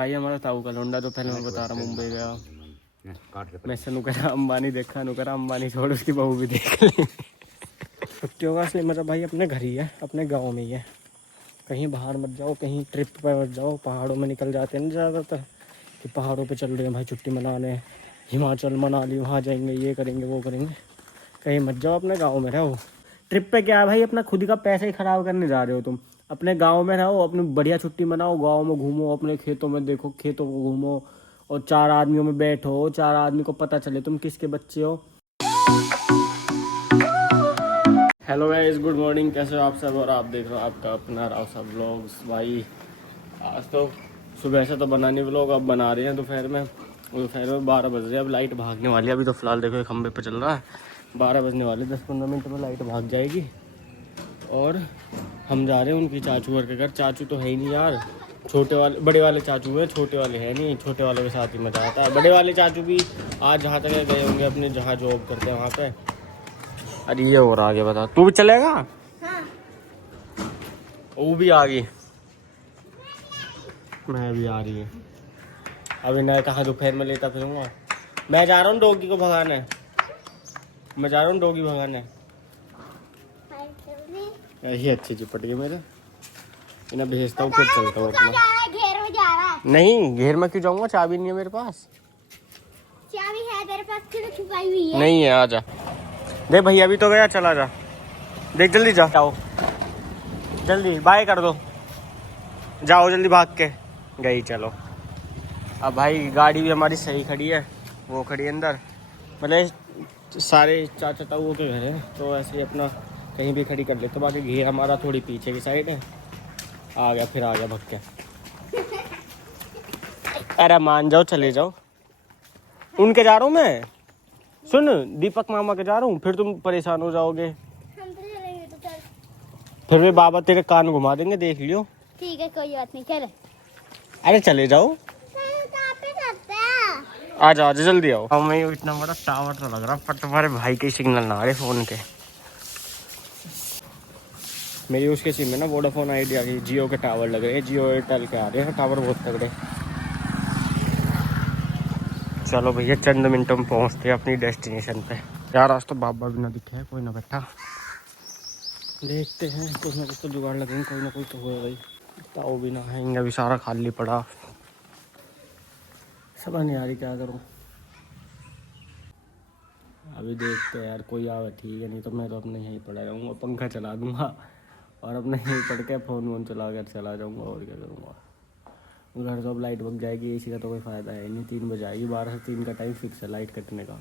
भाई हमारा ताऊ का लौंडा तो पहले मैं बता रहा मुंबई गया, मैं से करा अंबानी देखा, करा अंबानी छोड़ उसकी बहू भी देख ली। छुट्टियों का असली मजा भाई अपने घर ही है, अपने गाँव में ही है। कहीं बाहर मत जाओ, कहीं ट्रिप पर मत जाओ। पहाड़ों में निकल जाते हैं ना ज़्यादातर कि पहाड़ों पे चल रहे हैं भाई छुट्टी मनाने, हिमाचल मनाली वहाँ जाएंगे, ये करेंगे वो करेंगे। कहीं मत जाओ, अपने गाँव में रहो। ट्रिप पे क्या है भाई, अपना खुद का पैसा ही ख़राब करने जा रहे हो तुम। अपने गांव में रहो, अपनी बढ़िया छुट्टी मनाओ, गांव में घूमो, अपने खेतों में देखो, खेतों को घूमो और 4 आदमियों में बैठो, 4 आदमी को पता चले तुम किसके बच्चे हो। हेलो गाइस, गुड मॉर्निंग, कैसे हो आप सब। और आप देख रहे हो आपका अपना राव सब व्लॉग्स। भाई आज तो सुबह से तो बना नहीं व्लॉग, अब बना रहे हैं दोपहर में 12 बज रहे हैं। अब लाइट भागने वाली है, अभी तो फिलहाल देखो खंबे पे चल रहा है। 12 बजने वाले, 10-15 मिनट में लाइट भाग जाएगी। और हम जा रहे हैं उनकी चाचू घर के घर। चाचू तो है ही नहीं यार, छोटे वाले बड़े वाले चाचू हैं, छोटे वाले हैं नहीं। छोटे वाले के साथ ही मजा आता है। बड़े वाले चाचू भी आज जहाँ तक गए होंगे अपने, जहाँ जॉब करते हैं वहाँ पे। अरे ये और आगे बता, तू भी चलेगा? हाँ। वो भी आ गई, मैं भी आ रही है। अभी मैं कहाँ दोपहर में लेता फिरूंगा। मैं जा रहा हूँ डॉगी को भगाने, मैं जा रहा हूँ डॉगी भगाने। ये अच्छी चिपट गई मेरे, इन्हें भेजता हूँ फिर चलता हूँ अपना। घेर में जा रहा है। नहीं, घेर में क्यों जाऊंगा, चाबी नहीं है मेरे पास। चाबी है तेरे पास, क्यों छुपाई हुई है? नहीं है, आजा। देख भैया अभी तो गया, चला जा। देख जल्दी जाओ, जल्दी बाय कर दो, जाओ जल्दी भाग के। गई, चलो। अब भाई गाड़ी भी हमारी सही खड़ी है, वो खड़ी है अंदर, मतलब सारे चाचा ताऊ के घर है, तो ऐसे ही अपना कहीं भी खड़ी कर लेते। बाकी घेर हमारा थोड़ी पीछे की साइड है। आ गया, फिर आ गया भग के। अरे मान जाओ, चले जाओ। उनके जा रहा हूँ मैं, सुन, दीपक मामा के जा रहा हूँ, फिर तुम परेशान हो जाओगे। हम तो चलेंगे, तो चल। फिर वे बाबा तेरे कान घुमा देंगे, देख लियो। ठीक है, कोई बात नहीं, चल। अरे चले जाओ, आ जाओ, जल्दी आओ। हमें इतना बड़ा टावर तो लग रहा, पर तुम्हारे भाई के सिग्नल ना आ रहे फोन के। मेरी उसके सिम में ना वोडाफोन आइडिया की जियो के टावर लग रहे हैं, जियो एयरटेल के आ रहे हैं टावर, बहुत तगड़े। चलो भैया, चंद मिनटों में पहुंचते हैं अपनी डेस्टिनेशन पे। यार आज तो बाबा भी ना दिखे है, कोई ना बैठा। देखते हैं, कुछ ना कुछ तो जुगाड़ लगेंगे, कोई ना कोई तो होगा भाई। ताऊ भी ना है, अभी सारा खाली पड़ा, समझ नहीं आ रही क्या करूँ। अभी देखते हैं यार, कोई आवे ठीक है, नहीं तो मैं तो अपने यहीं पड़ा रहूँगा, पंखा चला दूँगा और अपने यहीं पढ़ के फ़ोन वोन चला कर चला जाऊँगा। और क्या करूँगा, घर तो अब लाइट भग जाएगी, एसी का तो कोई फ़ायदा है नहीं। 3 बजे आएगी, 12 से 3 का टाइम फिक्स है लाइट कटने का।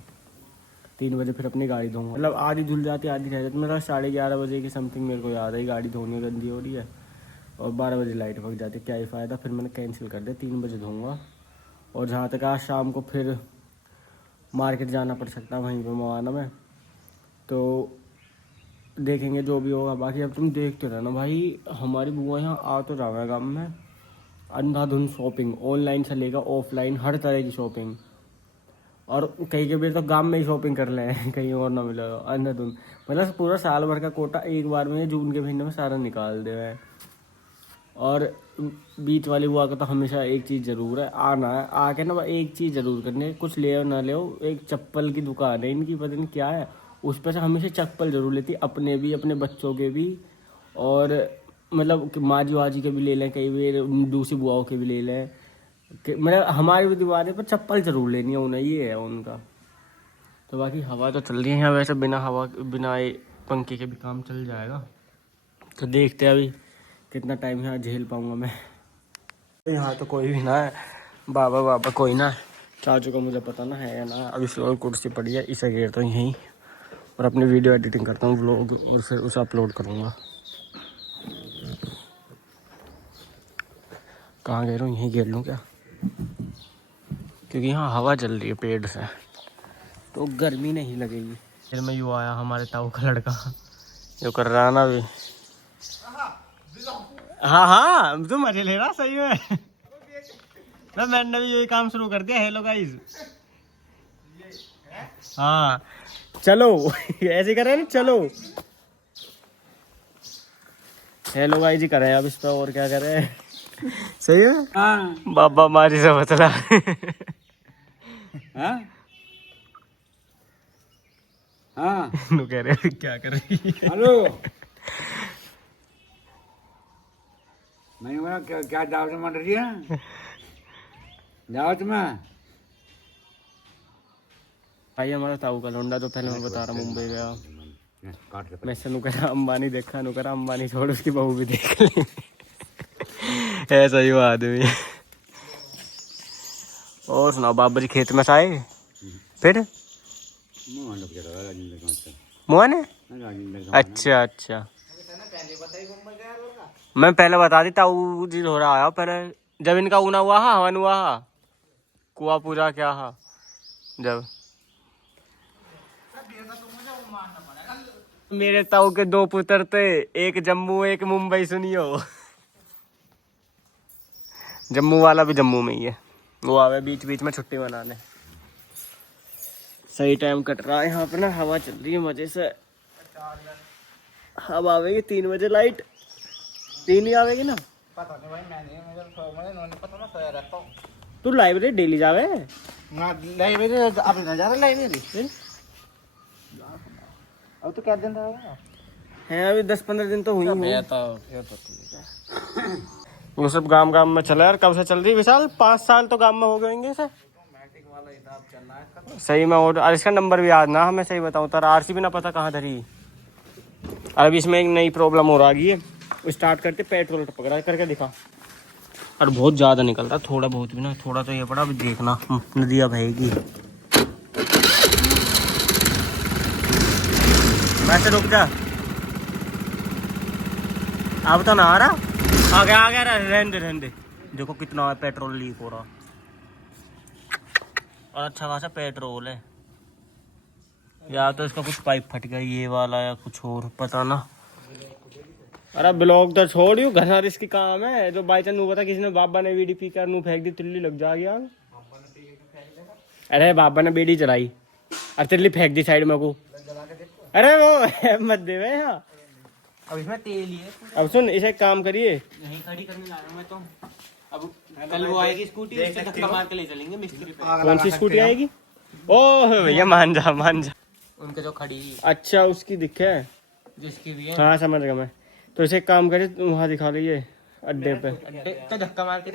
3 बजे फिर अपनी गाड़ी धोऊंगा, मतलब आधी धुल जाती आधी रह जाती। मतलब 11:30 बजे की समथिंग मेरे को याद है गाड़ी धोनी गंदी हो रही है, और 12 बजे लाइट भग जाती, क्या ही फ़ायदा। फिर मैंने कैंसिल कर दिया, 3 बजे धोऊंगा। और जहाँ तक आज शाम को फिर मार्केट जाना पड़ सकता है, वहीं पर मवाना में, तो देखेंगे जो भी होगा। बाकी अब तुम देखते रहना भाई, हमारी बुआ यहाँ आ तो जाओ गाँव में, अंधाधुन शॉपिंग, ऑनलाइन से लेकर ऑफलाइन हर तरह की शॉपिंग। और कहीं के भी तो गांव में ही शॉपिंग कर लें, कहीं और ना मिले अंधाधुन। मतलब पूरा साल भर का कोटा एक बार में जून के महीने में सारा निकाल दे है। और बीच वाली बुआ का तो हमेशा एक चीज़ ज़रूर है, आना है, आके ना एक चीज़ ज़रूर करनी है, कुछ ले ना ले। एक चप्पल की दुकान है इनकी, पता नहीं क्या है, उस पर से हमेशा चप्पल ज़रूर लेती, अपने भी, अपने बच्चों के भी, और मतलब माजी वाजी के भी ले लें, कई बार दूसरी बुआओं के भी ले लें। मतलब हमारी भी दीवार पर चप्पल ज़रूर लेनी है उन्हें, ये है उनका। तो बाकी हवा तो चल रही है यहाँ, वैसे बिना हवा बिना पंखे के भी काम चल जाएगा। तो देखते हैं अभी कितना टाइम यहाँ झेल पाऊँगा मैं। यहाँ तो कोई भी ना है, बाबा कोई ना है। चाचू का मुझे पता ना है या ना। अभी फिलहाल कुर्सी पड़ी है, इसे घेरता हूँ यहीं और अपनी वीडियो एडिटिंग करता हूँ व्लॉग, और फिर उसे अपलोड करूँगा। कहाँ घेरूँ, यहीं घेर लूँ क्या, क्योंकि यहाँ हवा चल रही है पेड़ से, तो गर्मी नहीं लगेगी। फिर मैं यूँ आया, हमारे ताऊ का लड़का जो कर रहा है ना अभी। हाँ तू मजे ले रहा सही में। ना मैंने भी यही काम शुरू कर दिया। हेलो गाइस, हाँ चलो ऐसे कर रहे हैं ना, चलो हेलो गाइस ही कर रहे हैं अब इस पे, और क्या कर रहे हैं। सही है। हाँ बाबा मारी से बतला। हाँ हाँ नु कह रहे क्या कर रही है। हेलो मैंने बोला क्या क्या दावत में रही है दावत में। भाई हमारा ताऊ का लौंडा तो पहले मैं बता रहा मुंबई गया, काट के मैं से नु करा अंबानी देखा, नु करा अंबानी छोड़ उसकी बहू भी देख ली। ऐसा ही वो आदमी है। और सुनाओ बाबा जी खेत में से आए फिर मुआ ने। अच्छा अच्छा मैं पहले बता दी ताऊ जी हो रहा आया पहले जब इनका ऊना हुआ हा हवन हुआ हा कुआ पूजा क्या हा जब मेरे ताऊ के दो पुत्र थे, एक जम्मू एक मुंबई। सुनियो जम्मू वाला भी जम्मू में ही है, वो आवे बीच बीच में छुट्टी मनाने। सही टाइम कट रहा है यहाँ पे ना, हवा चल रही है मजे से। अब आवेगी 3 बजे लाइट, 3 ही आवेगी ना। पता नहीं भाई मैंने पता ना सोया रहता हूँ। तू लाइब्रेरी डेली जावे? लाइब्रेरी अब ना जा रहा लाइब्रेरी अब तो क्या दिन रहेगा है अभी 10-15 दिन तो हुई है। तो वो सब गांव गांव में चला यार। कब से चल रही विशाल? 5 साल तो गांव में हो गए होंगे सर। सही में। और इसका नंबर भी याद ना हमें, सही बताऊं तो आरसी भी ना पता कहाँ धरी। अभी इसमें एक नई प्रॉब्लम हो रही है, स्टार्ट करते पेट्रोल टपक करके दिखा। और बहुत ज्यादा निकल रहा, थोड़ा बहुत भी ना, थोड़ा तो ये पड़ा। अभी देखना नदिया बहेगी। वैसे रुक जा, अब तो ना आ रहा। आ गया रहने दे। देखो कितना पेट्रोल लीक हो रहा, और अच्छा खासा पेट्रोल है। या तो इसका कुछ पाइप फट गया ये वाला, या कुछ और पता ना। अरे ब्लॉग तो छोड़ यू, घना रिस्क काम है। जो बाई चांस नू पता किसी ने बाबा ने बीड़ी पी कर नू फेंक दी, तिल्ली लग जाएगी आग। अरे बाबा ने बीड़ी चलाई और तिल्ली फेंक दी साइड में को। अरे वो मत दे यहाँ। अब इसमें तेल ही है। अब सुन, इसे एक काम करिए, यहीं खड़ी करने जा रहा हूँ मैं तो। अब कल वो आएगी स्कूटी, इससे धक्का मार के ले चलेंगे मिस्त्री पे। कौन सी स्कूटी आएगी? ओह भैया मान जा। उनके जो खड़ी अच्छा उसकी दिखे, जिसकी भी है। हाँ समझ गया मैं। तो इसे एक काम करे, वहाँ दिखा लीजिए अड्डे पे। तो धक्का मार के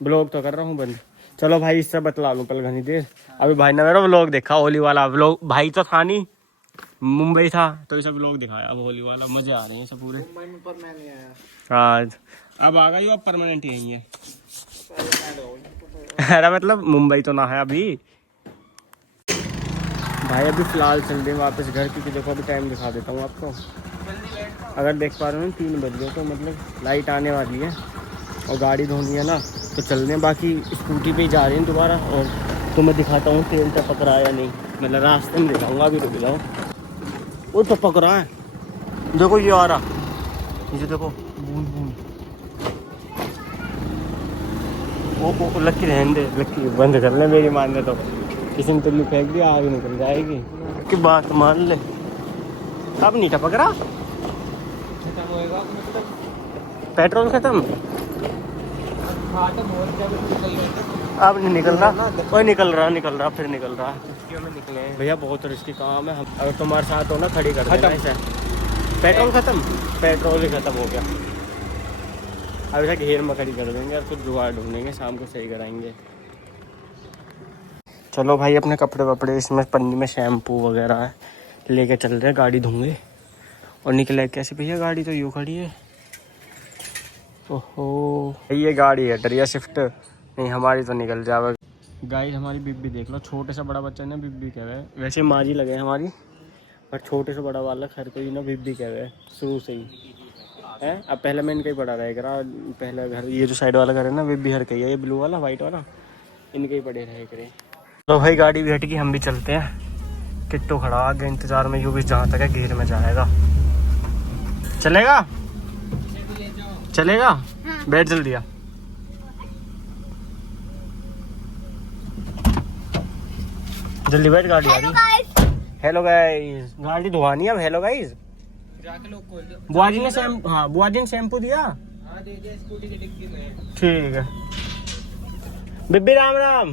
ब्लॉग तो कर रहा हूँ बंद। चलो भाई इससे बतला लूँ कल घनी देर। अभी भाई ने मेरा व्लॉग देखा, होली वाला व्लॉग। भाई तो था नहीं, मुंबई था, तो इसे व्लॉग दिखाया। अब होली वाला मजे आ रहे हैं सब पूरे। मुंबई में पर मैं नहीं आया। हाँ अब आ गई, अब परमानेंट यही है। अरे मतलब मुंबई तो ना है अभी भाई। अभी फिलहाल चल रहे वापस घर, क्योंकि देखो अभी टाइम दिखा देता हूँ आपको। अगर देख पा रहे हो 3 बज गए, तो मतलब लाइट आने वाली है और गाड़ी धोनी है ना, तो चल रहे हैं। बाकी स्कूटी पे ही जा रहे हैं दोबारा। और तो मैं दिखाता हूँ तेल टपक रहा है या नहीं, मतलब रास्ते में दिखाऊंगा। अभी रुक जाओ, वो टपक रहा है, देखो ये आ रहा, ये देखो बूंद बूंद। वो लक्की रहने दे, लक्की बंद कर ले मेरी मानने। तो किसी ने तुल्ली फेंक दिया, आगे निकल जाएगी कि बात मान ले। अब नहीं टपक रहा, खत्म होएगा मतलब पेट्रोल खत्म। हाँ तो बहुत जब निकल गए अब नहीं निकल रहा, कोई निकल रहा फिर निकल रहा। निकले भैया बहुत रिस्की काम है। अगर तुम्हारे साथ हो ना, खड़ी कर देना इसे। पेट्रोल खत्म, पेट्रोल ही खत्म हो गया। अब इसे घेर में खड़ी कर देंगे और कुछ जुगाड़ ढूंढेंगे, शाम को सही कराएंगे। चलो भाई अपने कपड़े वपड़े इसमें पन्नी में शैम्पू वगैरह है लेके चल रहे हैं, गाड़ी धोंगे और निकले। कैसे भैया गाड़ी तो यूँ खड़ी है। ओहो ये गाड़ी है डरिया शिफ्ट, नहीं हमारी तो निकल जावे। गाइस हमारी बिब्बी देख लो, छोटे से बड़ा बच्चा ने बिब्बी कह रहे हैं। वैसे माँ जी लगे हैं हमारी, पर छोटे से बड़ा वाला खैर कोई ना बिब्बी कह रहे हैं शुरू से ही है। अब पहले मैं इनका ही पढ़ा रहेगा। पहले घर ये जो साइड वाला घर है ना, बिब्बी हर कही है। ये ब्लू वाला वाइट वाला इनके ही पड़े रहे करे। तो भाई गाड़ी भी हट गई, हम भी चलते हैं। किट्टू खड़ा आगे इंतजार में, यूँ भी जहाँ तक है घेर में जाएगा। चलेगा चलेगा, बैठ जल्दी आ। जल्दी बैठ, गाड़ी आ रही। हेलो गाइस, गाड़ी धुआनी है अब। हेलो गाइस, बुआ जी ने शैम्पू, हाँ बुआ जी ने शैम्पू दिया। दे दिया स्कूटी की डिक्की में। ठीक है बिब्बी राम राम।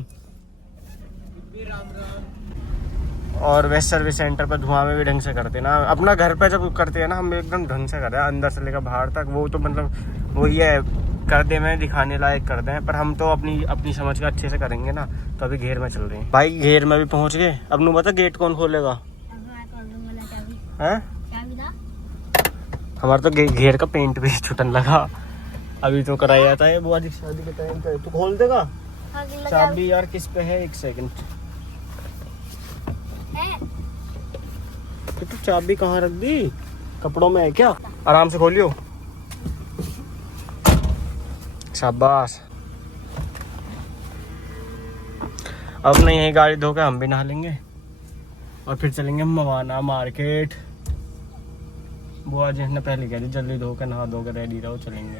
राम राम। और वेस्ट सर्विस सेंटर पर धुआं में भी ढंग से करते ना, अपना घर पे जब करते हैं ना हम एकदम ढंग से करते हैं, अंदर से लेकर बाहर तक। वो तो मतलब वही है, कर दे में दिखाने लायक कर दें, पर हम तो अपनी समझ के अच्छे से करेंगे ना। तो अभी घेर में चल रहे हैं भाई, घेर में भी पहुंच गए। अब नु बता गेट कौन खोलेगा है? हमारा तो घेर का पेंट भी छुटन लगा। अभी तो कराया जाता है बुआ जी शादी के टाइम पे। तू खोल देगा चाबी यार? किस पे है? 1 सेकंड। तो चाबी कहाँ रख दी? कपड़ों में है क्या? आराम से खोलियो। शाबाश। अब नहीं है गाड़ी धो के हम भी नहा लेंगे और फिर चलेंगे मवाना मार्केट। बुआ जी ने पहले कह दी जल्दी धो के नहा धो के रेडी रहो, चलेंगे।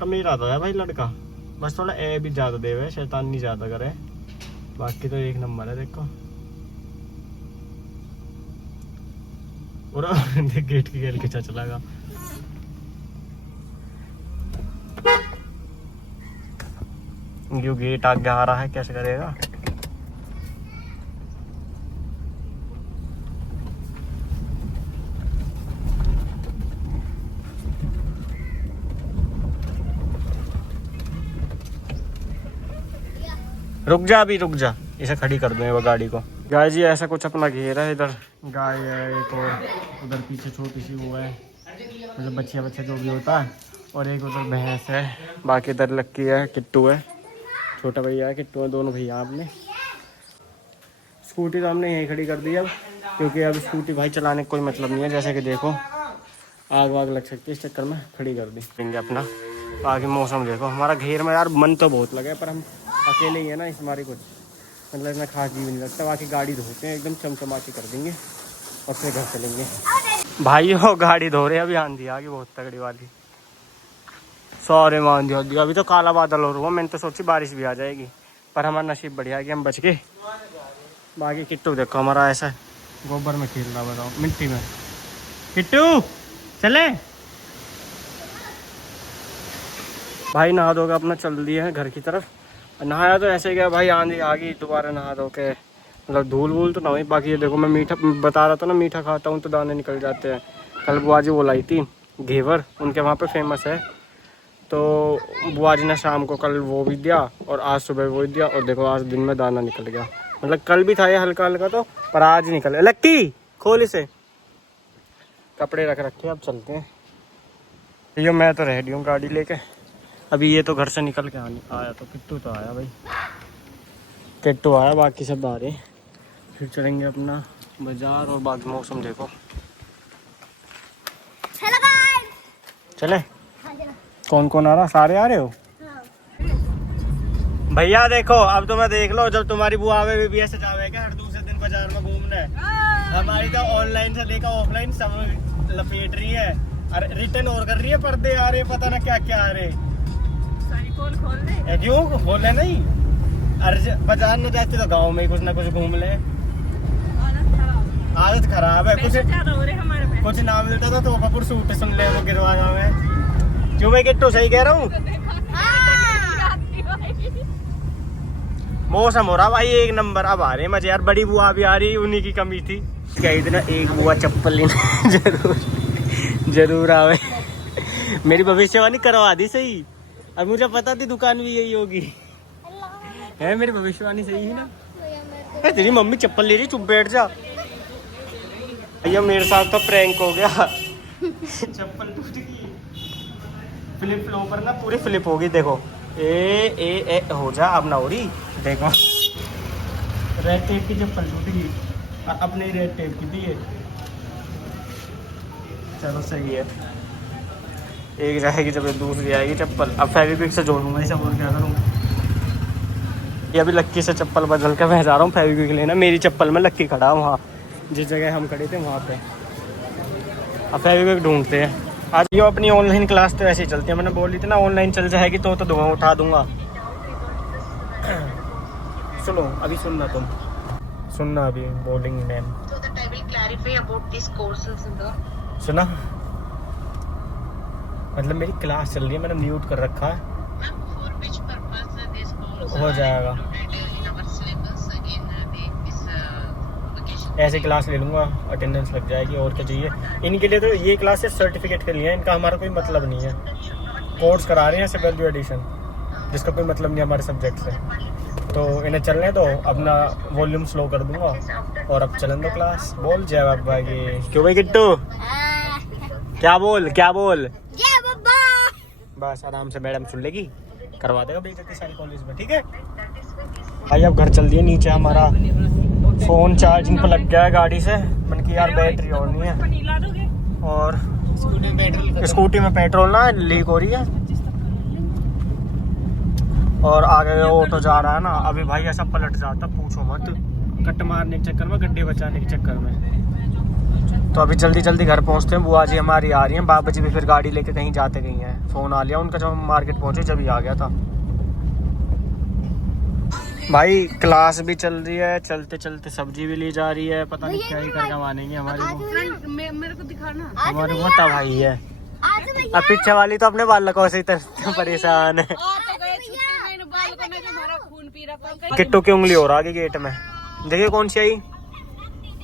कमीर आता है भाई लड़का, बस थोड़ा ए भी ज्यादा देवे, शैतान नहीं ज्यादा करे, बाकी तो एक नंबर है। देखो और देख गेट की गेल खिंचा चलागा। गेट आगे आ रहा है, कैसे करेगा? रुक जा, अभी रुक जा, इसे खड़ी कर दो गाड़ी को। गाय जी ऐसा कुछ अपना घेर है। इधर गाय है एक, और उधर पीछे छोटी सी वो है, मतलब बच्चा जो भी होता है, और एक उधर भैंस है। बाकी इधर लक्की है, किट्टू है, छोटा भैया है, किट्टू है, दोनों भैया आपने। स्कूटी तो हमने यहीं खड़ी कर दी अब, क्योंकि अब स्कूटी भाई चलाने का कोई मतलब नहीं है। जैसे कि देखो आग वाग लग सकती है, इस चक्कर में खड़ी कर दी देंगे अपना। आगे मौसम देखो, हमारा घेर में यार मन तो बहुत लगा है, पर हम अकेले ही है ना, इस हमारी कुछ मतलब इतना खास भी नहीं लगता। बाकी गाड़ी धोते हैं एकदम चमचमा के कर देंगे और फिर घर चलेंगे। भाई हो गाड़ी धो रहे हैं, अभी आंधी आ गई बहुत तगड़ी वाली, सारे में आंधी आ गई। अभी तो काला बादल हो रहा है, मैंने तो सोची बारिश भी आ जाएगी, पर हमारा नसीब बढ़िया है कि हम बच गए। बाकी किट्टू देखो हमारा ऐसा गोबर में खेल रहा, बताओ मिट्टी में। किट्टू चले भाई, नहा धो के अपना चल दिए हैं घर की तरफ। नहाया तो ऐसे गया भाई, आंधी आ गई, दोबारा नहा धो के मतलब धूल वूल तो ना हुई। बाकी ये देखो मैं मीठा बता रहा था ना, मीठा खाता हूँ तो दाने निकल जाते हैं। कल बुआ जी वो लाई थी घेवर, उनके वहाँ पे फेमस है, तो बुआ जी ने शाम को कल वो भी दिया और आज सुबह वो दिया, और देखो आज दिन में दाना निकल गया। मतलब कल भी था ये हल्का हल्का तो, पर आज निकल। लक्की खोल इसे, कपड़े रख रखे, अब चलते हैं। ये मैं तो रेडी हूँ गाड़ी लेके। अभी ये तो घर से निकल के आया, तो किट्टू तो आया भाई, किट्टू आया, बाकी सब आ रहे। फिर चलेंगे अपना बाजार, और बाकी मौसम देखो। चले कौन कौन आ रहा? सारे आ रहे हो भैया? देखो अब तुम्हें देख लो, जब तुम्हारी बुआ आवे भी ऐसे जावेगा हर दूसरे दिन बाजार में घूमने। हमारी तो ऑनलाइन से लेकर ऑफलाइन सब लपेट रही है, और रिटर्न और कर रही है, पर्दे आ रहे, पता ना क्या क्या आ रहे। खोल ले क्यों खोले नहीं? अरे बाजार में जाते तो गांव में कुछ ना कुछ घूम ले। आदत खराब है, कुछ ना मिलता था तो पपुर सूट सुन ले वो गिरवाना में। क्यों मैं किट्टू सही कह रहा हूँ? मौसम हो रहा भाई एक नंबर। अब आ रहे मजे यार, बड़ी बुआ भी आ रही, उन्हीं की कमी थी। क्या इतना एक बुआ चप्पल लेने जरूर आवे। मेरी भविष्यवाणी करवा दी सही। अब मुझे पता थी दुकान भी यही होगी, है मेरी भविष्यवाणी सही है ना? तेरी मम्मी चप्पल ले रही, चुप बैठ जा। भैया मेरे साथ तो प्रैंक हो गया। चप्पल टूट गई, फ्लिप फ्लॉपर ना पूरी फ्लिप होगी। देखो ए हो जा, अब ना हो रही। देखो रेड टेप की चप्पल टूट गई, अपने रेड टेप की थी ये। चलो सही है, एक जाएगी जब दूसरी आएगी चप्पल। अब फेविक्विक से जोड़ूंगा इसे, और क्या करूँ। ये अभी लक्की से चप्पल बदल कर मैं जा रहा हूँ फेविक्विक लेना। मेरी चप्पल में लक्की खड़ा है वहाँ जिस जगह हम खड़े थे वहाँ पे। अब फेविक्विक ढूंढते हैं। आज ये अपनी ऑनलाइन क्लास तो ऐसे ही चलती है, मैंने बोली थी ना ऑनलाइन चल जाएगी तो धुआं उठा दूंगा। सुनो अभी, सुनना तुम, सुनना अभी बोलेंगे ma'am. clarify about these courses in the सुना, मतलब मेरी क्लास चल रही है, मैंने म्यूट कर रखा है। ma'am, for which purpose these courses हो जाएगा, are included in our syllabus in this vacation? ऐसे क्लास ले लूँगा, अटेंडेंस लग जाएगी, और क्या चाहिए इनके लिए। तो ये क्लासेस सर्टिफिकेट के लिए है, इनका हमारा कोई मतलब नहीं है। कोर्स करा रहे हैं ऐसे वैल्यू एडिशन, जिसका कोई मतलब नहीं हमारे सब्जेक्ट से। तो इन्हें चलने दो, अपना वॉल्यूम स्लो कर दूंगा और अब चलन दो क्लास। बोल जय बाबा की। क्यों भाई किट्टू, क्या बोल जय बाबा। बस आराम से मैडम सुन लेगी, करवा देगा बेइज्जती सारी कॉलेज में, ठीक है भाई। अब घर चल दिए नीचे, हमारा फोन चार्जिंग पर लग गया है गाड़ी से। मन की यार बैटरी और नहीं है, और स्कूटी में पेट्रोल ना लीक हो रही है, और आगे ऑटो जा रहा है ना। अभी भाई ऐसा पलट जाता पूछो मत, कट मारने के चक्कर में, गड्ढे बचाने के चक्कर में। तो अभी जल्दी जल्दी घर पहुंचते हैं। बुआ जी हमारी आ रही हैं, बाबा जी भी फिर गाड़ी लेके कहीं जाते गई हैं। फ़ोन आ लिया उनका, जब हम मार्केट पहुंचे जब ही आ गया था। भाई क्लास भी चल रही है, चलते चलते सब्जी भी ली जा रही है, पता नहीं क्या ही करके मानेंगे हमारे को। मेरे को दिखाना। हमारे को पता भाई है। अब पीछे वाली तो अपने बाल को से परेशान है। किट्टू की उंगली हो रहा है गेट में, देखिए कौन सी आई।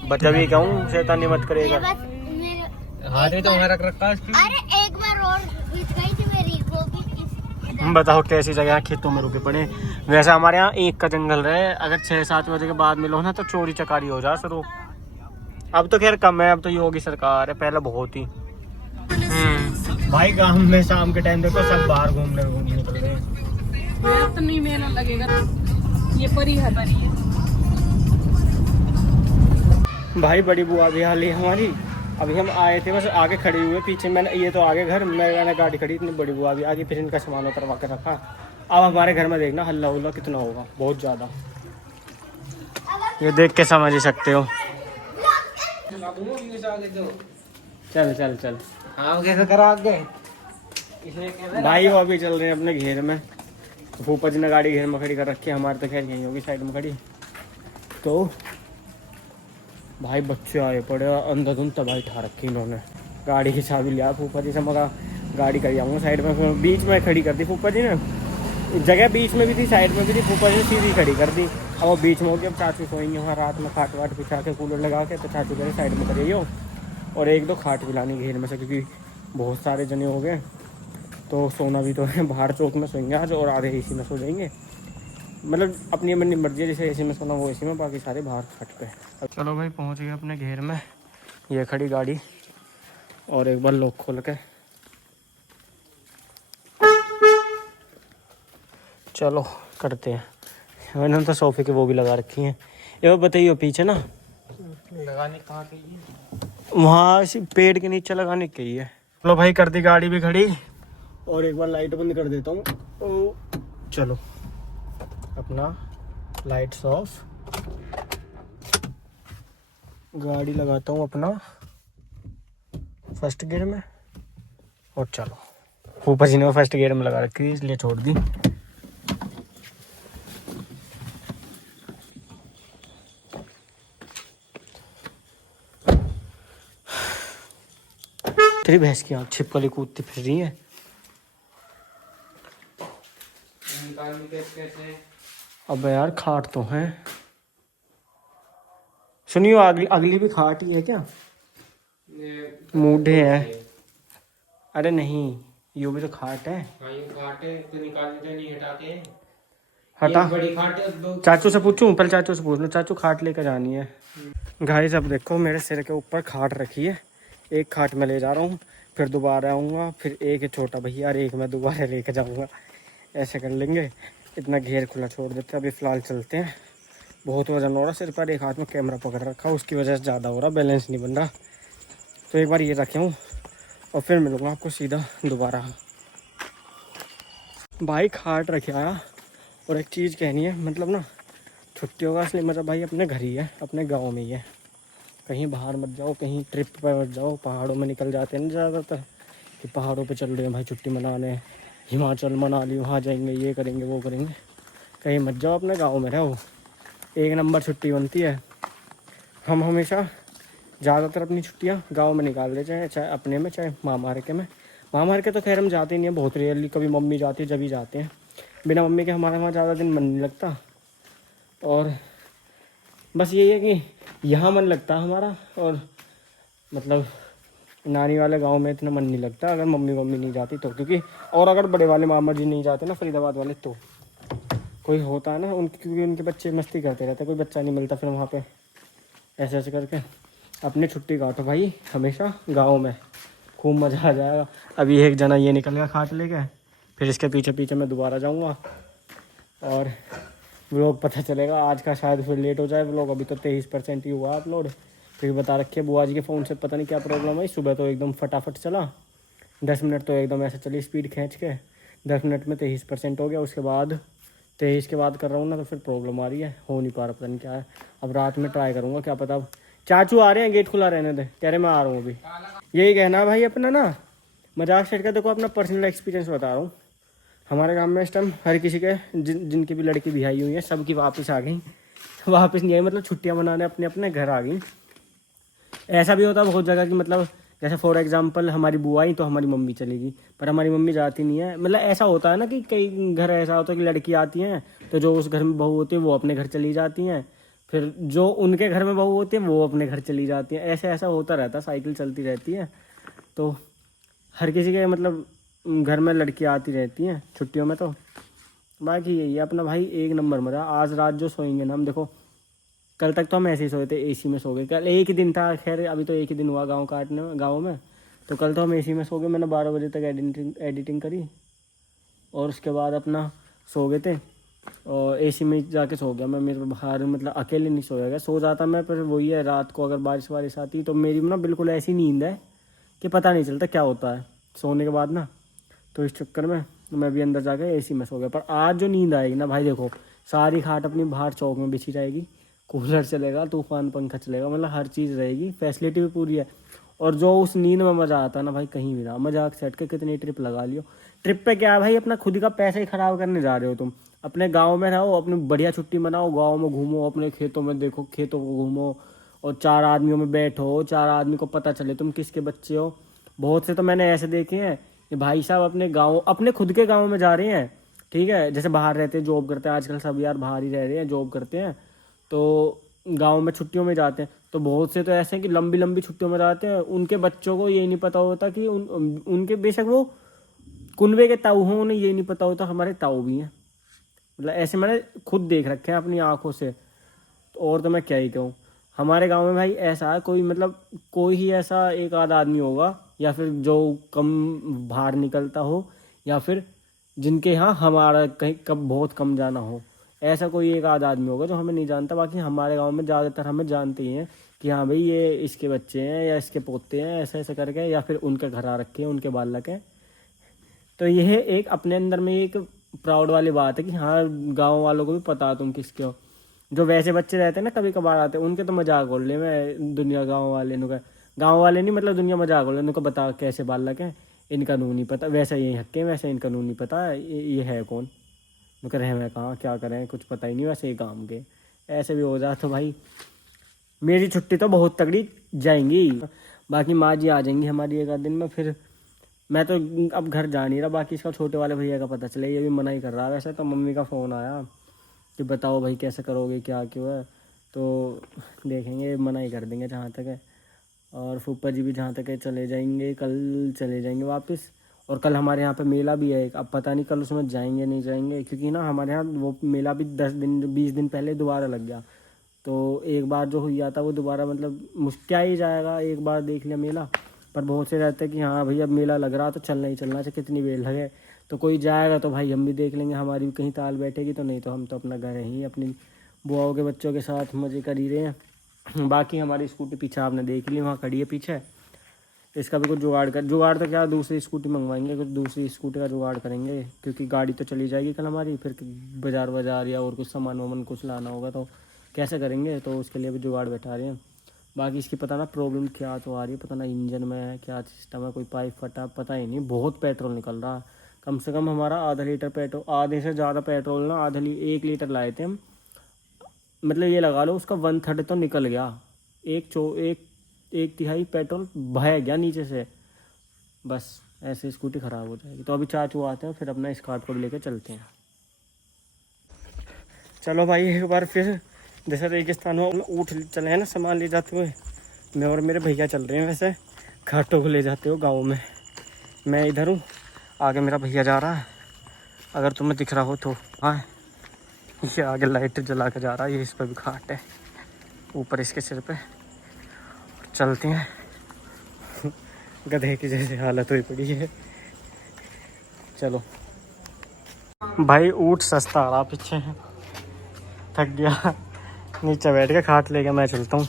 बच्चा भी कहूँ शैतानी मत करेगा। हाथ में तो रख रखा है इसकी। अरे एक बार और बीत गई थी मेरी, वो भी। बताओ कैसी जगह है, खेतों में रुके पड़े। वैसे हमारे यहाँ एक का जंगल रहे, अगर 6-7 बजे के बाद मिलो ना तो चोरी चकारी हो जाए शुरू। अब तो खैर कम है, अब तो योगी सरकार है, पहले बहुत ही। भाई गांव में शाम के टाइम देखो सब बाहर घूमने निकल रहे हैं। तो नहीं मेला लगेगा, ये परी है। भाई बड़ी बुआ भी आ ली हमारी। अभी हम आए थे, बस आगे खड़ी हुए, पीछे मैंने ये तो आगे घर, मैंने गाड़ी खड़ी, इतनी बड़ी बुआ भी आ गई। फिर इनका सामान उतरवा के रखा। अब हमारे घर में देखना हल्ला उल्ला कितना होगा, बहुत ज़्यादा। ये देख के समझ ही सकते हो। चल चल चल, हाँ कैसे करा आगे भाई। वो अभी चल रहे हैं अपने घेर में। फूफा जी ने गाड़ी घेर में खड़ी कर रखी है, हमारे तो खैर यहीं होगी साइड में खड़ी। तो भाई बच्चे आए पड़े, अंधाधुंध तबाही ठा रखी इन्होंने। गाड़ी की चाबी लिया फूफा जी से, मगा गाड़ी कर जाऊँगा साइड में। फिर बीच में खड़ी कर दी फूफा जी ने, जगह बीच में भी थी साइड में भी थी, फूफा जी ने सीधी खड़ी कर दी। अब वो बीच में हो गया। अब चाचू सोएंगे वहाँ रात में, खाट वाट बिछा के कूलर लगा के। तो चाचू कह रहे साइड में करिए हो, और 1-2 खाट भी लानी घेर में से, क्योंकि बहुत सारे जने हो गए। तो सोना भी तो है, बाहर चौक में सोएंगे आज, और आधे एसी में सो जाएंगे। मतलब अपनी अपनी मर्जी है, जैसे एसी में सोना वो एसी में, बाकी सारे बाहर खाट पे। चलो भाई पहुंच गए अपने घेर में। ये खड़ी गाड़ी, और एक बार लॉक खोल के चलो करते हैं। मैंने तो सोफे के वो भी लगा रखी हैं। ये बताइए पीछे ना लगाने कहाँ के लिए? वहाँ पेड़ के नीचे लगाने के ही है। चलो भाई कर दी गाड़ी भी खड़ी, और एक बार लाइट बंद कर देता हूँ। चलो अपना लाइट्स ऑफ, गाड़ी लगाता हूँ अपना फर्स्ट गियर में, और चलो। ऊपर जी ने फर्स्ट गियर में लगा रखी थी इसलिए छोड़ दी। तेरी भैंस की आँख छिपकली कूदती फिर रही है। अब यार खाट तो है, सुनियो अगली भी खाट ही है क्या? मूढ़े है। अरे नहीं, यो भी तो खाट है। खाट है तो निकालते नहीं, हटाते हटा। बड़ी खाट है। चाचू से पूछूं, पहले चाचू से पूछ लो। चाचू खाट लेकर जानी है। गाइस अब देखो मेरे सिर के ऊपर खाट रखी है, एक खाट में ले जा रहा हूँ, फिर दोबारा आऊँगा, फिर एक छोटा भैया और एक मैं दोबारा लेकर जाऊँगा। ऐसे कर लेंगे, इतना घेर खुला छोड़ देते हैं। अभी फ़िलहाल चलते हैं, बहुत वजन हो रहा सिर पर, एक हाथ में कैमरा पकड़ रखा, उसकी वजह से ज़्यादा हो रहा, बैलेंस नहीं बन रहा। तो एक बार ये रखे हूँ और फिर मिलूँगा आपको सीधा दोबारा। भाई खाट रखे आया, और एक चीज़ कहनी है, मतलब ना छुट्टियों का असली मज़ा भाई अपने घर ही है, अपने गाँव में ही है। कहीं बाहर मत जाओ, कहीं ट्रिप पर मत जाओ। पहाड़ों में निकल जाते हैं ना ज़्यादातर कि पहाड़ों पे चल रहे हैं भाई छुट्टी मनाने, हिमाचल मनाली वहाँ जाएंगे, ये करेंगे वो करेंगे। कहीं मत जाओ, अपने गांव में रहो, एक नंबर छुट्टी बनती है। हम हमेशा ज़्यादातर अपनी छुट्टियाँ गांव में निकाल लेते हैं, चाहे अपने में चाहे मामा के में। मामा के तो खैर हम जाते नहीं हैं, बहुत रेयरली, कभी मम्मी जाती है जब ही जाते हैं। बिना मम्मी के हमारे वहाँ ज़्यादा दिन मन नहीं लगता। और बस यही है कि यहाँ मन लगता है हमारा, और मतलब नानी वाले गांव में इतना मन नहीं लगता अगर मम्मी नहीं जाती तो, क्योंकि और अगर बड़े वाले मामा जी नहीं जाते ना फरीदाबाद वाले, तो कोई होता है ना उनके, क्योंकि उनके बच्चे मस्ती करते रहते, कोई बच्चा नहीं मिलता फिर वहाँ पे। ऐसे ऐसे करके अपनी छुट्टी काटो भाई हमेशा गाँव में, खूब मज़ा आ जाएगा। अभी एक जना ये निकल गया खाट लेके, फिर इसके पीछे पीछे मैं दोबारा जाऊँगा और व्लॉग पता चलेगा आज का, शायद फिर लेट हो जाए व्लॉग। अभी तो 23% ही हुआ अपलोड, फिर बता रखिए बुआ जी के फ़ोन से पता नहीं क्या प्रॉब्लम है। सुबह तो एकदम फटाफट चला, 10 मिनट तो एकदम ऐसे चली स्पीड खींच के, 10 मिनट में 23% हो गया। उसके बाद 23 के बाद कर रहा हूँ ना तो फिर प्रॉब्लम आ रही है, हो नहीं पा रहा, पता नहीं क्या है। अब रात में ट्राई करूँगा, क्या पता। अब चाचू आ रहे हैं, गेट खुला रहने दे, कह रहे मैं आ रहा हूँ अभी। यही कहना भाई अपना ना, मजाक सेट का देखो, अपना पर्सनल एक्सपीरियंस बता रहा हूँ। हमारे गांव में इस टाइम हर किसी के जिनकी भी लड़की बिहाई हुई है सबकी वापस आ गई, वापस नहीं आई, मतलब छुट्टियां मनाने अपने अपने घर आ गई। ऐसा भी होता है बहुत जगह की, मतलब जैसे फॉर एग्जांपल हमारी बुआ आई तो हमारी मम्मी चलेगी, पर हमारी मम्मी जाती नहीं है। मतलब ऐसा होता है ना कि कई घर ऐसा होता है कि लड़की आती हैं तो जो उस घर में बहू होती है वो अपने घर चली जाती हैं, फिर जो उनके घर में बहू होती है वो अपने घर चली जाती हैं। ऐसे ऐसा होता रहता है, साइकिल चलती रहती है। तो हर किसी के मतलब घर में लड़कियाँ आती रहती हैं छुट्टियों में। तो बाकी यही है अपना भाई, एक नंबर मज़ा। आज रात जो सोएंगे ना हम, देखो कल तक तो हम ऐसे ही सोए थे, एसी में सो गए। कल एक ही दिन था, खैर अभी तो एक ही दिन हुआ गांव काटने में, गाँव में। तो कल तो हम एसी में सो गए, मैंने 12 बजे तक एडिटिंग करी और उसके बाद अपना सो गए थे। और एसी में जाके सो गया मैं, मेरे बाहर मतलब अकेले नहीं सोया गया, सो जाता मैं, पर वही है रात को अगर बारिश वारिश आती तो मेरी ना बिल्कुल ऐसी नींद है कि पता नहीं चलता क्या होता है सोने के बाद ना। तो इस चक्कर में मैं भी अंदर जाकर एसी में सो गया। पर आज जो नींद आएगी ना भाई, देखो सारी खाट अपनी बाहर चौक में बिछी रहेगी, कूलर चलेगा, तूफान पंखा चलेगा, मतलब हर चीज़ रहेगी, फैसिलिटी भी पूरी है। और जो उस नींद में मज़ा आता है ना भाई, कहीं भी ना। मजाक सेट के कितनी ट्रिप लगा लियो, ट्रिप पे क्या है भाई, अपना खुद का पैसा ही ख़राब करने जा रहे हो तुम। अपने गाँव में रहो, अपनी बढ़िया छुट्टी मनाओ, गाँव में घूमो, अपने खेतों में देखो, खेतों को घूमो, और 4 आदमियों में बैठो, 4 आदमी को पता चले तुम किसके बच्चे हो। बहुत से तो मैंने ऐसे देखे हैं कि भाई साहब अपने गाँव, अपने खुद के गाँव में जा रहे हैं, ठीक है, जैसे बाहर रहते हैं, जॉब करते हैं, आजकल सब यार बाहर ही रह रहे हैं, जॉब करते हैं, तो गाँव में छुट्टियों में जाते हैं। तो बहुत से तो ऐसे हैं कि लंबी लंबी छुट्टियों में जाते हैं, उनके बच्चों को ये नहीं पता होता कि उनके बेशक वो कुनबे के ताऊ हों, उन्हें ये नहीं पता होता हमारे ताऊ भी हैं। मतलब ऐसे मैंने खुद देख रखे हैं अपनी आंखों से। तो और तो मैं क्या ही कहूँ, हमारे गांव में भाई ऐसा है, कोई मतलब कोई ही ऐसा एक आध आदमी होगा, या फिर जो कम बाहर निकलता हो, या फिर जिनके यहाँ हमारा कहीं कब बहुत कम जाना हो, ऐसा कोई एक आध आदमी होगा जो हमें नहीं जानता। बाकी हमारे गांव में ज़्यादातर हमें जानते ही हैं कि हाँ भाई ये इसके बच्चे हैं या इसके पोते हैं, ऐसे ऐसे करके, या फिर उनके घर आ रखे हैं, उनके बालक हैं। तो यह एक अपने अंदर में एक प्राउड वाली बात है कि हाँ गाँव वालों को भी पता तुम किसके हो। जो वैसे बच्चे रहते हैं ना कभी कभार आते हैं, उनके तो मजाक बोल ले मैं, दुनिया गाँव वाले नु का, गाँव वाले नहीं मतलब दुनिया मजाक बोल ले, उनको बता कैसे बालक हैं, इनका नू नहीं पता, वैसे ये हक्के, वैसे इनका नू नहीं पता, ये है कौन, उनका रहे मैं कहाँ क्या करें, कुछ पता ही नहीं, वैसे ये काम के। ऐसे भी हो जाए तो भाई मेरी छुट्टी तो बहुत तगड़ी जाएंगी। बाकी माँ जी आ जाएंगी हमारी एक आध दिन में, फिर मैं तो अब घर जा नहीं रहा। बाकी इसका छोटे वाले भैया का पता चले, ये भी मना ही कर रहा है। वैसे तो मम्मी का फ़ोन आया कि बताओ भाई कैसे करोगे, क्या क्यों है, तो देखेंगे, मना ही कर देंगे जहाँ तक है। और फूफा जी भी जहाँ तक है चले जाएंगे, कल चले जाएंगे वापस। और कल हमारे यहाँ पे मेला भी है, अब पता नहीं कल उसमें जाएंगे नहीं जाएंगे, क्योंकि ना हमारे यहाँ वो मेला भी 10 दिन 20 दिन पहले दोबारा लग गया। तो एक बार जो हुआ था वो दोबारा मतलब मुश्किल ही जाएगा, एक बार देख लिया मेला। पर बहुत से रहते हैं कि हाँ भाई अब मेला लग रहा तो चलना ही चलना, चाहे कितनी देर लगे। तो कोई जाएगा तो भाई हम भी देख लेंगे, हमारी भी कहीं ताल बैठेगी, तो नहीं तो हम तो अपना घर ही अपनी बुआओं के बच्चों के साथ मज़े कर ही रहे हैं। बाकी हमारी स्कूटी पीछे आपने देख ली, वहाँ खड़ी है पीछे, इसका भी कुछ जुगाड़ तो क्या, दूसरी स्कूटी मंगवाएंगे, कुछ दूसरी स्कूटी का जुगाड़ करेंगे, क्योंकि गाड़ी तो चली जाएगी कल हमारी, फिर बाज़ार या और कुछ सामान वामान कुछ लाना होगा तो कैसे करेंगे, तो उसके लिए भी जुगाड़ बैठा रहे हैं। बाकी इसकी पता ना प्रॉब्लम क्या तो आ रही है, पता ना इंजन में है क्या सिस्टम है, कोई पाइप फटा, पता ही नहीं। बहुत पेट्रोल निकल रहा है, कम से कम हमारा आधा लीटर पेट्रोल, आधे से ज़्यादा पेट्रोल ना 1 लीटर लाए थे हम, मतलब ये लगा लो उसका 1/3 तो निकल गया। एक 1/3 पेट्रोल बह गया नीचे से, बस ऐसे स्कूटी ख़राब हो जाएगी। तो अभी चाचू आते हैं फिर अपना स्कॉर्पियो लेके चलते हैं। चलो भाई एक बार फिर जैसे रेगिस्तान में ऊँट चले हैं ना सामान ले जाते हुए, मैं और मेरे भैया चल रहे हैं वैसे घाटों को ले जाते हो गाँव में। मैं इधर हूँ, आगे मेरा भैया जा रहा है, अगर तुम्हें दिख रहा हो तो। हाँ ये आगे लाइट जला के जा रहा है, ये इस पर भी घाट है ऊपर इसके सिर पे। चलते हैं, गधे की जैसे हालत हुई पड़ी है। चलो भाई ऊँट सस्ता आ रहा पीछे, थक गया नीचे बैठ के खाट लेके मैं चलता हूँ।